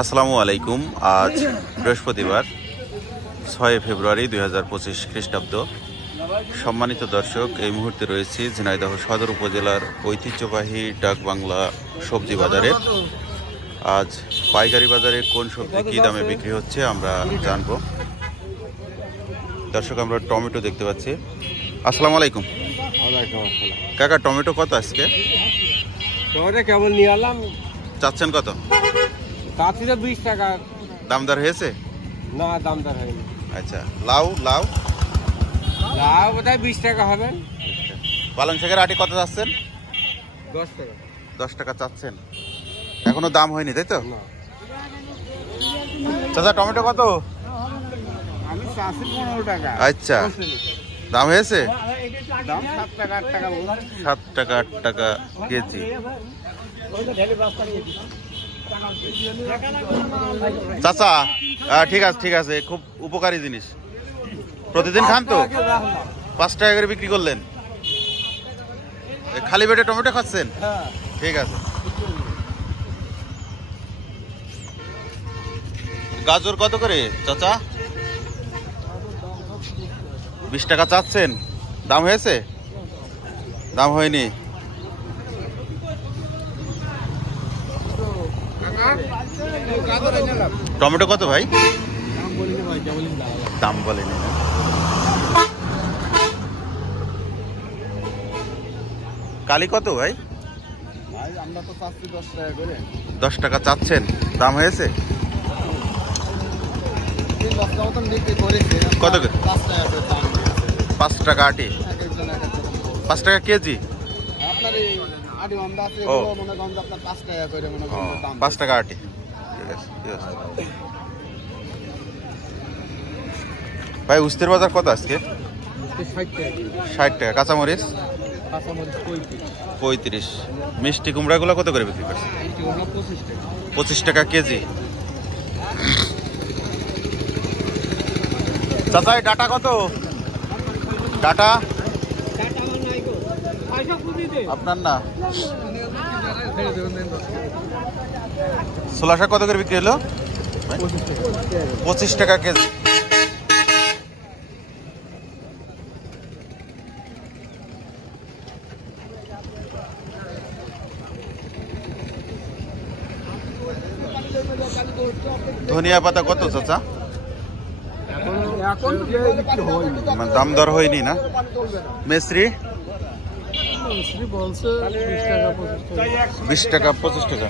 আসসালামু আলাইকুম। আজ বৃহস্পতিবার 6 ফেব্রুয়ারি 2025 খ্রিস্টাব্দ। সম্মানিত দর্শক, এই মুহূর্তে রয়েছি ঝিনাইদহ সদর উপজেলার ঐতিহ্যবাহী ডাকবাংলা সবজি বাজারে। আজ পাইকারি বাজারে কোন সবজি কী দামে বিক্রি হচ্ছে আমরা জানবো। দর্শক, আমরা টমেটো দেখতে পাচ্ছি। আসসালামু আলাইকুম। কাকা, টমেটো কত আজকে? টমেটো কেমন নিয়ে এলাম? চাচ্ছেন কত? চাচ্ছি তো 20 টাকা। দামদার হয়েছে? না, দামদার হয়নি। আচ্ছা, লাউ লাউ লাউ বোধহয় 20 টাকা হবে। পালং শাকের আটি কত চাচ্ছেন? 10 টাকা। 10 টাকা চাচ্ছেন, এখনো দাম হয়নি তাই তো? না, চাচা টমেটো কত? আমি চাচ্ছি 15 টাকা। আচ্ছা, দাম হয়েছে? দাম 7 টাকা 8 টাকা। 7 টাকা 8 টাকা কেজি। চাচা ঠিক আছে ঠিক আছে, খুব উপকারী জিনিস। প্রতিদিন খান তো? 5 টাকা করে বিক্রি করলেন? খালি পেটে টমেটো খাচ্ছেন? ঠিক আছে। গাজর কত করে চাচা? 20 টাকা চাচ্ছেন, দাম হয়েছে? দাম হয়নি। টমেটো কত ভাই? দাম বলেনি না। কালি কত ভাই? আমরা তো চাচ্ছি 10 টাকা করে। 10 টাকা চাচ্ছেন, দাম হয়েছে? কত করে? 5 টাকা আটি। 5 টাকা কেজি? 5 টাকা আটি। ঠিক আছে ঠিক আছে ভাই। উস্তের বাজার কত আজকে? 60 টাকা। কাঁচামরিচ? 35। মিষ্টি কুমড়া গুলো কত করে বিক্রি করছে? 25 টাকা কেজি। চাচা ডাটা কত? ডাটা আপনার না? ছোলা শাক কত করে বিক্রি হলো? 25 টাকা কেজি। ধনিয়া পাতা কত চাচা? দাম দর হয়নি না? মেসরি? 20 টাকা 25 টাকা।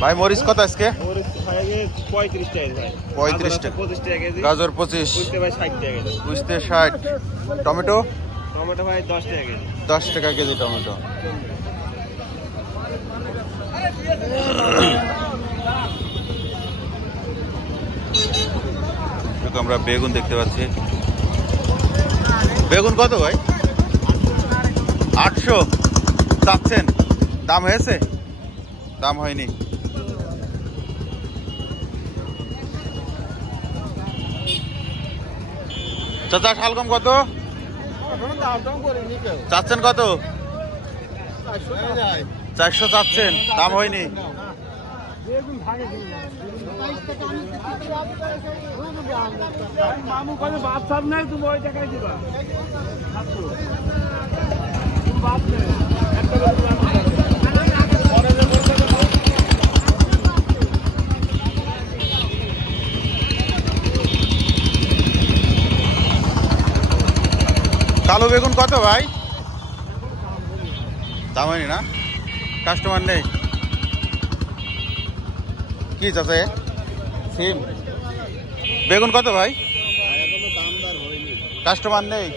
ভাই মরিচ কত আজকে? 35 টাকা। 35 টাকা। গাজর 25। উস্তে 60। টমেটো? টমেটো ভাই 10 টাকা কেজি। 10 টাকা কেজি টমেটো। আমরা বেগুন দেখতে পাচ্ছি। বেগুন কত ভাই? 800 চাচ্ছেন, দাম হয়েছে? দাম হয়নি। চাচা শালগম কত চাচ্ছেন? কত? 400 চাচ্ছেন, দাম হয়নি। কালো বেগুন কত ভাই? দাম হয়নি না? কাস্টমার নেই কি চাচা? সিম বেগুন কত ভাই? কাস্টমার নেই।